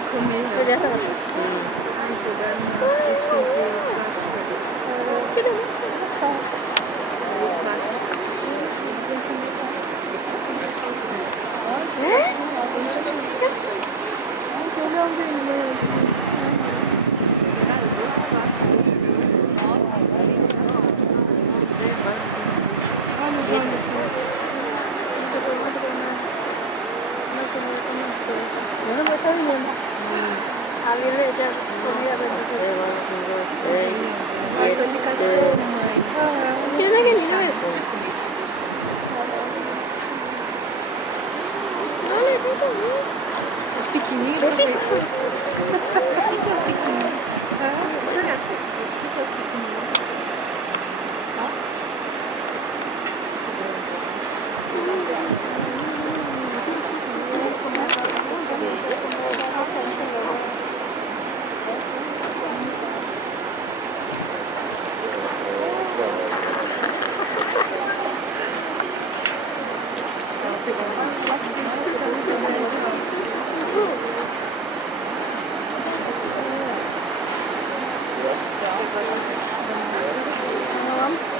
comer. Olha. Ai, jogando esse de plástico ali. Que delícia. O plástico. Ali já comia Nossa, de cachorro, mãe. Que legal. Olha, que bonito. Os pequenininhos, eu vi. Os pequenininhos. Será? Os pequenininhos. Tamam.